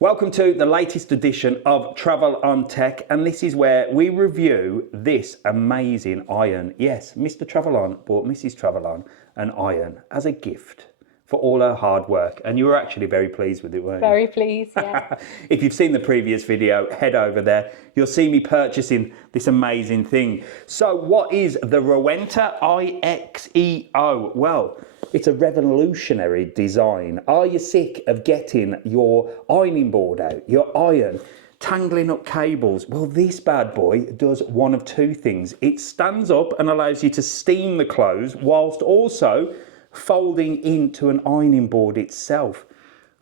Welcome to the latest edition of TravelOn Tech, and this is where we review this amazing iron. Yes, Mr. TravelOn bought Mrs. TravelOn an iron as a gift for all her hard work, and you were actually very pleased with it, weren't you? Very pleased, yeah. If you've seen the previous video, head over there. You'll see me purchasing this amazing thing. So what is the Rowenta IXEO? Well, it's a revolutionary design. Are you sick of getting your ironing board out, your iron, tangling up cables? Well, this bad boy does one of two things. It stands up and allows you to steam the clothes whilst also folding into an ironing board itself.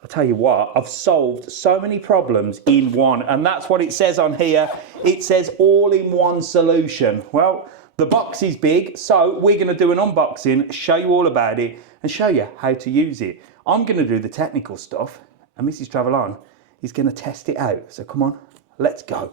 I'll tell you what, I've solved so many problems in one, and that's what it says on here. It says all-in-one solution. Well, the box is big, so we're going to do an unboxing, show you all about it, and show you how to use it. I'm going to do the technical stuff, and Mrs. TravelOn is going to test it out. So come on, let's go.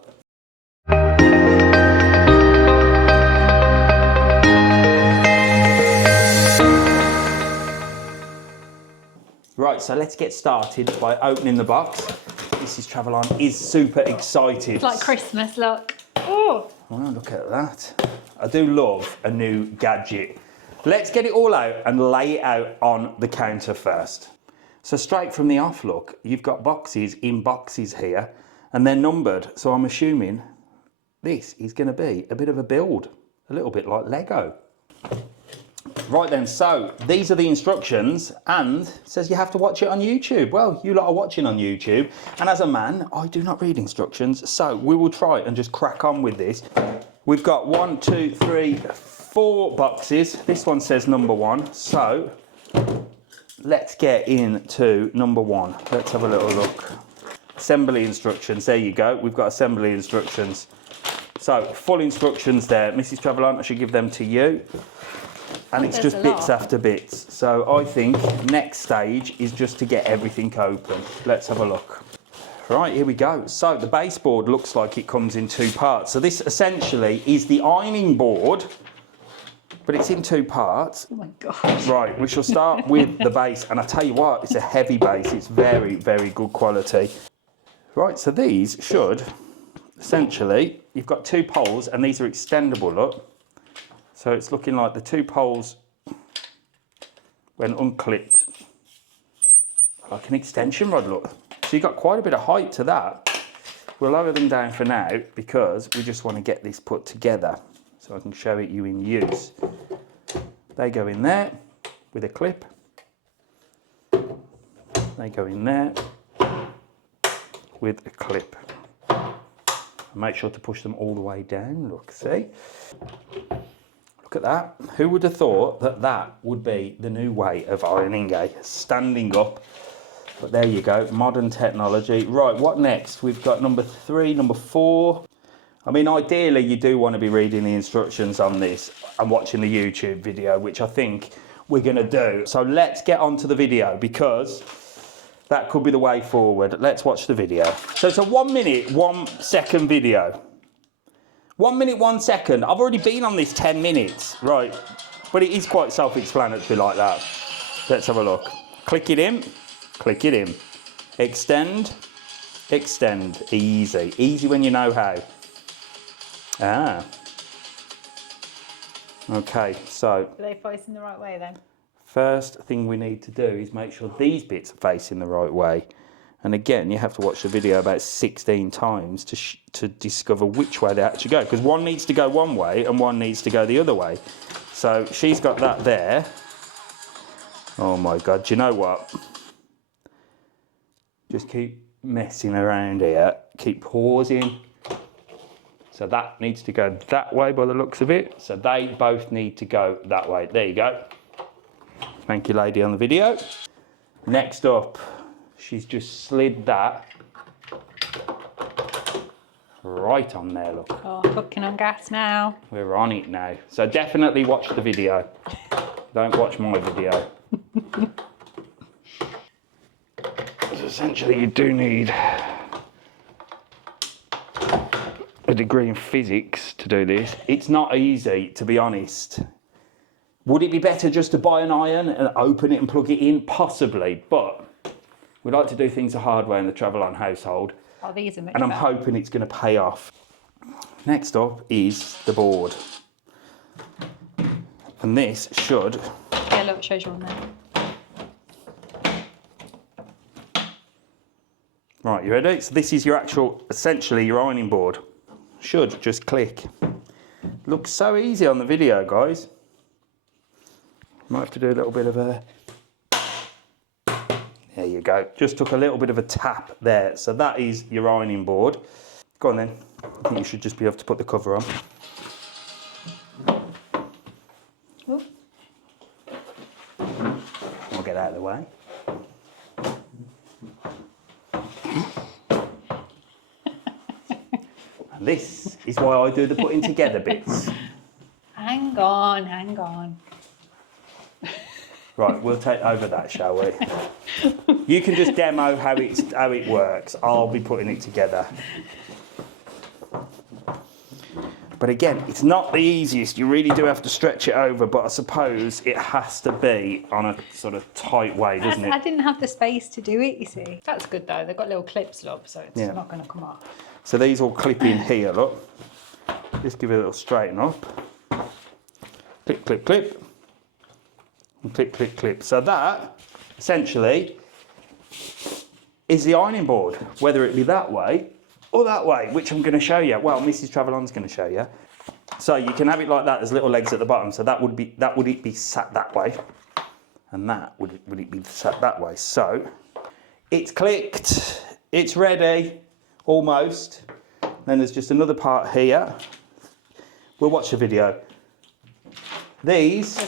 Right, so let's get started by opening the box. Mrs. TravelOn is super excited. It's like Christmas, look. Oh, look at that. I do love a new gadget. Let's get it all out and lay it out on the counter first. So straight from the off, look, you've got boxes in boxes here, and they're numbered. So I'm assuming this is going to be a bit of a build, a little bit like Lego. Right then, so these are the instructions, and it says you have to watch it on YouTube. Well, you lot are watching on YouTube, and as a man, I do not read instructions, so we will try and just crack on with this. We've got 1, 2, 3, 4 boxes. This one says number 1, so let's get into number 1. Let's have a little look. Assembly instructions, there you go. We've got assembly instructions. So full instructions there. Mrs. TravelOn, I should give them to you. And it's just bits after bits. So I think next stage is just to get everything open. Let's have a look. Right, here we go. So the baseboard looks like it comes in 2 parts. So this essentially is the ironing board, but it's in 2 parts. Oh my gosh. Right, we shall start with the base. And I tell you what, it's a heavy base. It's very, very good quality. Right, so these should, essentially, you've got 2 poles, and these are extendable, look. So it's looking like the 2 poles, when unclipped, like an extension rod, look. So you've got quite a bit of height to that. We'll lower them down for now because we just want to get this put together so I can show it you in use. They go in there with a clip. They go in there with a clip. Make sure to push them all the way down, look, see? Look at that. Who would have thought that that would be the new way of ironing, eh? Standing up. But there you go, modern technology. Right, what next? We've got number 3, number 4. I mean, ideally, you do want to be reading the instructions on this and watching the YouTube video, which I think we're going to do. So let's get on to the video because that could be the way forward. Let's watch the video. So it's a 1 minute, 1 second video. 1 minute, 1 second. I've already been on this 10 minutes, right? But it is quite self-explanatory like that. Let's have a look. Click it in, click it in. Extend, extend. Easy. Easy when you know how. Ah. Okay, so. Are they facing the right way then? First thing we need to do is make sure these bits are facing the right way. And again, you have to watch the video about 16 times to discover which way they actually go. Because one needs to go one way and one needs to go the other way. So she's got that there. Oh my God, do you know what? Just keep messing around here. Keep pausing. So that needs to go that way by the looks of it. So they both need to go that way. There you go. Thank you, lady on the video. Next up. She's just slid that right on there, look. Oh, cooking on gas now. We're on it now. So definitely watch the video. Don't watch my video. So essentially you do need a degree in physics to do this. It's not easy, to be honest. Would it be better just to buy an iron and open it and plug it in? Possibly, but We like to do things the hard way in the TravelOn household. Oh, these are much And I'm better. hoping it's going to pay off. Next up is the board. And this should... Yeah, look, it shows you on there. Right, you ready? So this is your actual, essentially your ironing board. Should just click. Looks so easy on the video, guys. Might have to do a little bit of a... There you go. Just took a little bit of a tap there. So that is your ironing board. Go on then. I think you should just be able to put the cover on. Ooh. I'll get out of the way. And this is why I do the putting together bits. Hang on, hang on. Right, we'll take over that, shall we? You can just demo how it works. I'll be putting it together. But again, it's not the easiest. You really do have to stretch it over, but I suppose it has to be on a sort of tight way, doesn't I it? didn't have the space to do it, you see. That's good though. They've got little clips, look, so it's Yeah. not going to come off. So these all clip in here, look. Just give it a little straighten up. Clip, clip, clip. And clip, clip, clip. So that, essentially, is the ironing board, whether it be that way or that way, which I'm going to show you. Well, Mrs. TravelOn's going to show you. So you can have it like that. There's little legs at the bottom. So would it be sat that way, and that would it be sat that way. So it's clicked. It's ready, almost. Then there's just another part here. We'll watch the video. These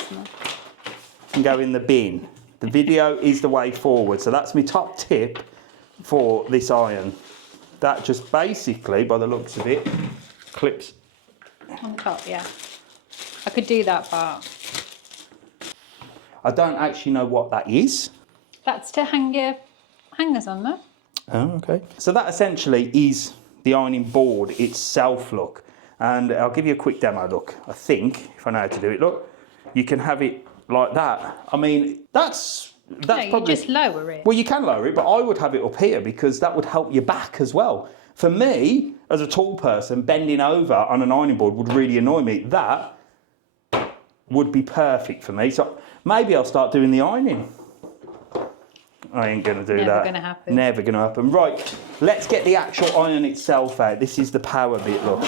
can go in the bin. The video is the way forward. So that's my top tip for this iron. That just basically, by the looks of it, clips. On top, yeah. I could do that part. I don't actually know what that is. That's to hang your hangers on there. Oh, okay. So that essentially is the ironing board itself, look. And I'll give you a quick demo, look. I think, if I know how to do it, look. You can have it like that. I mean, that's No, you probably... just lower it. Well, you can lower it, but I would have it up here because that would help your back as well. For me, as a tall person, bending over on an ironing board would really annoy me. That would be perfect for me. So maybe I'll start doing the ironing. I ain't going to do that. Never going to happen. Never going to happen. Right, let's get the actual iron itself out. This is the power bit, look.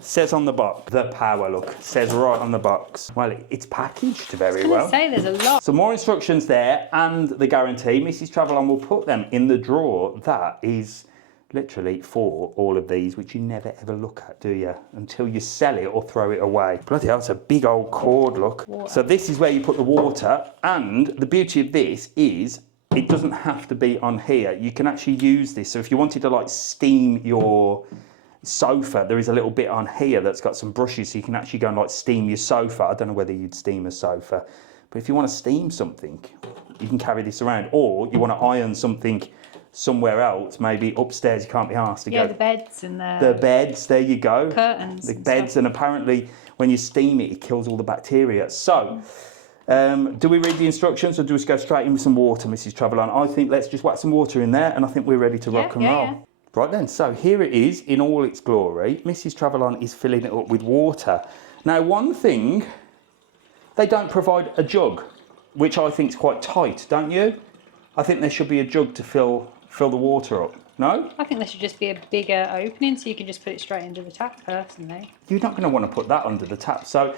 Says on the box, the power, look. Says right on the box. Well, it's packaged very well. I was going to say, there's a lot. Some more instructions there and the guarantee. Mrs. TravelOn will put them in the drawer that is literally for all of these, which you never ever look at, do you? Until you sell it or throw it away. Bloody hell, it's a big old cord, look. Water. So this is where you put the water, and the beauty of this is it doesn't have to be on here. You can actually use this. So if you wanted to like steam your sofa, there is a little bit on here that's got some brushes, so you can actually go and like steam your sofa. I don't know whether you'd steam a sofa, but if you want to steam something, you can carry this around. Or you want to iron something somewhere else, maybe upstairs, you can't be asked to go. Yeah, the beds and The beds, there you go. curtains. The and beds, stuff. and apparently when you steam it, it kills all the bacteria. So, do we read the instructions or do we just go straight in with some water, Mrs. TravelOn? I think let's just whack some water in there and I think we're ready to rock and roll. Yeah. Right then, so here it is in all its glory. Mrs. TravelOn is filling it up with water. Now, one thing, they don't provide a jug, which I think is quite tight, don't you? I think there should be a jug to fill the water up. No? I think there should just be a bigger opening so you can just put it straight into the tap, personally. You're not going to want to put that under the tap. So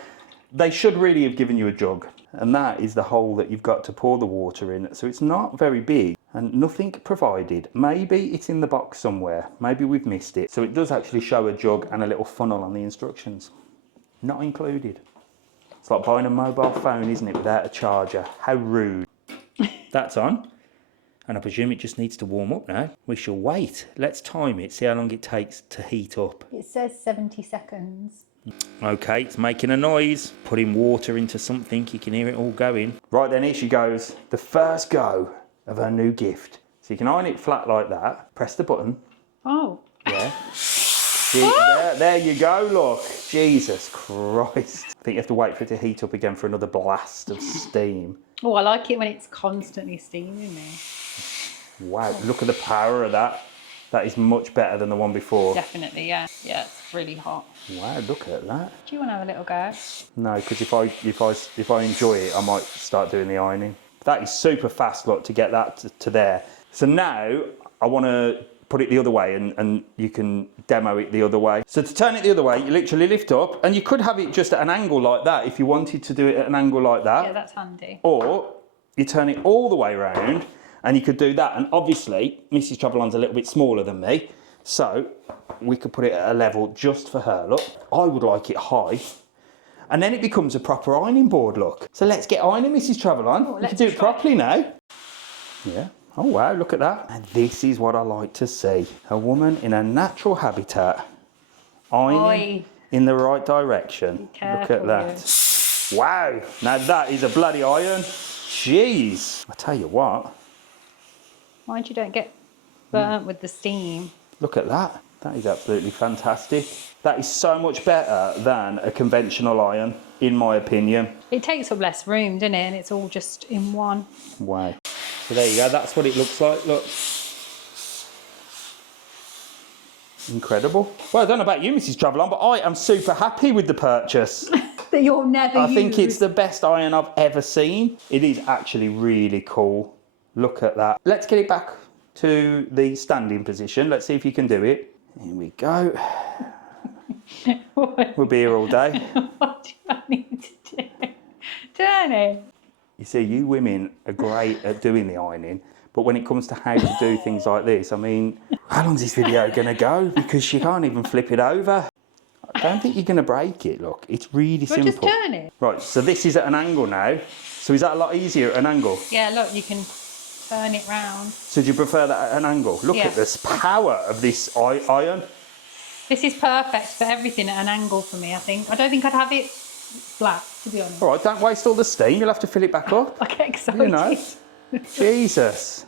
they should really have given you a jug. And that is the hole that you've got to pour the water in. So it's not very big and nothing provided. Maybe it's in the box somewhere. Maybe we've missed it. So it does actually show a jug and a little funnel on the instructions. Not included. It's like buying a mobile phone, isn't it, without a charger? How rude. That's on. And I presume it just needs to warm up now. We shall wait. Let's time it, see how long it takes to heat up. It says 70 seconds. Okay, it's making a noise. Putting water into something, you can hear it all going. Right then, here she goes. The first go of her new gift. So you can iron it flat like that. Press the button. Oh. Yeah. There you go, look. Jesus Christ. I think you have to wait for it to heat up again for another blast of steam. Oh, I like it when it's constantly steaming me. Wow, look at the power of that. That is much better than the one before. Definitely, yeah. Yeah, it's really hot. Wow, look at that. Do you want to have a little go? No, because if I enjoy it, I might start doing the ironing. That is super fast, look, to get that to there. So now I want to put it the other way and you can demo it the other way. So to turn it the other way, you literally lift up, and you could have it just at an angle like that if you wanted to do it at an angle like that. Yeah, that's handy. Or you turn it all the way around and you could do that. And obviously, Mrs. TravelOn's a little bit smaller than me, so we could put it at a level just for her, look. I would like it high. And then it becomes a proper ironing board, look. So let's get ironing, Mrs. TravelOn. Oh, we can do it properly now. Yeah. Oh, wow, look at that. And this is what I like to see. A woman in a natural habitat, ironing in the right direction. Look at that. Wow. Now that is a bloody iron. Jeez. I tell you what. Mind you don't get burnt with the steam. Look at that. That is absolutely fantastic. That is so much better than a conventional iron, in my opinion. It takes up less room, doesn't it? And it's all just in one. Wow. So there you go, that's what it looks like, look. Incredible. Well, I don't know about you, Mrs. TravelOn, but I am super happy with the purchase. That you'll never use. I think it's the best iron I've ever seen. It is actually really cool. Look at that. Let's get it back to the standing position. Let's see if you can do it. Here we go. We'll be here all day. What do I need to do? Turn it. You see, you women are great at doing the ironing, but when it comes to how to do things like this, I mean, how long's this video going to go? Because she can't even flip it over. I don't think you're going to break it, look. It's really simple. Just turn it. Right, so this is at an angle now. So is that a lot easier at an angle? Yeah, look, you can turn it round. So do you prefer that at an angle? Look at this power of this iron. This is perfect for everything at an angle for me, I think. I don't think I'd have it flat, to be honest. All right, don't waste all the steam. You'll have to fill it back up. I get excited. You know. Jesus.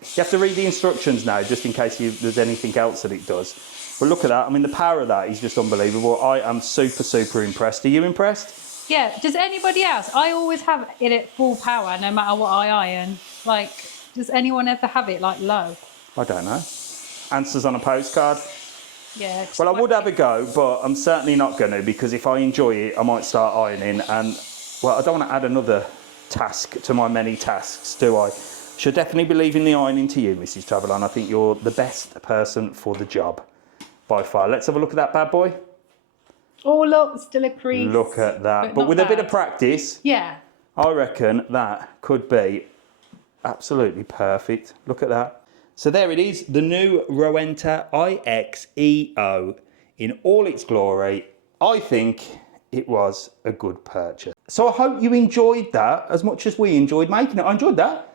You have to read the instructions now, just in case there's anything else that it does. But look at that. I mean, the power of that is just unbelievable. I am super, super impressed. Are you impressed? Yeah. Does anybody else? I always have it at full power, no matter what I iron. Like, does anyone ever have it, like, low? I don't know. Answers on a postcard. Yeah. Well, I would have a go, but I'm certainly not going to, because if I enjoy it, I might start ironing. And, well, I don't want to add another task to my many tasks, do I? Should definitely be leaving the ironing to you, Mrs. TravelOn. I think you're the best person for the job, by far. Let's have a look at that bad boy. Oh, look, still a crease. Look at that. But with a bit of practice, yeah, I reckon that could be absolutely perfect. Look at that. So there it is, the new Rowenta IXEO in all its glory. I think it was a good purchase. So I hope you enjoyed that as much as we enjoyed making it. I enjoyed that.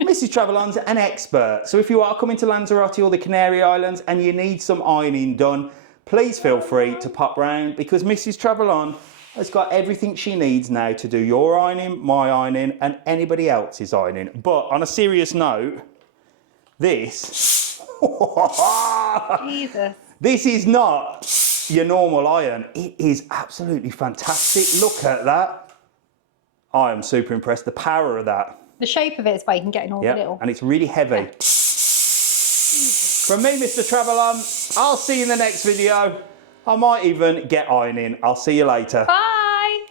Mrs. TravelOn's an expert. So if you are coming to Lanzarote or the Canary Islands and you need some ironing done, please feel free to pop round, because Mrs. TravelOn has got everything she needs now to do your ironing, my ironing, and anybody else's ironing. But on a serious note, this, Jesus. This is not your normal iron. It is absolutely fantastic. Look at that. I am super impressed. The power of that. The shape of it is why you can get in all the little. And it's really heavy. Yeah. From me, Mr. TravelOn, I'll see you in the next video. I might even get ironing. I'll see you later. Bye.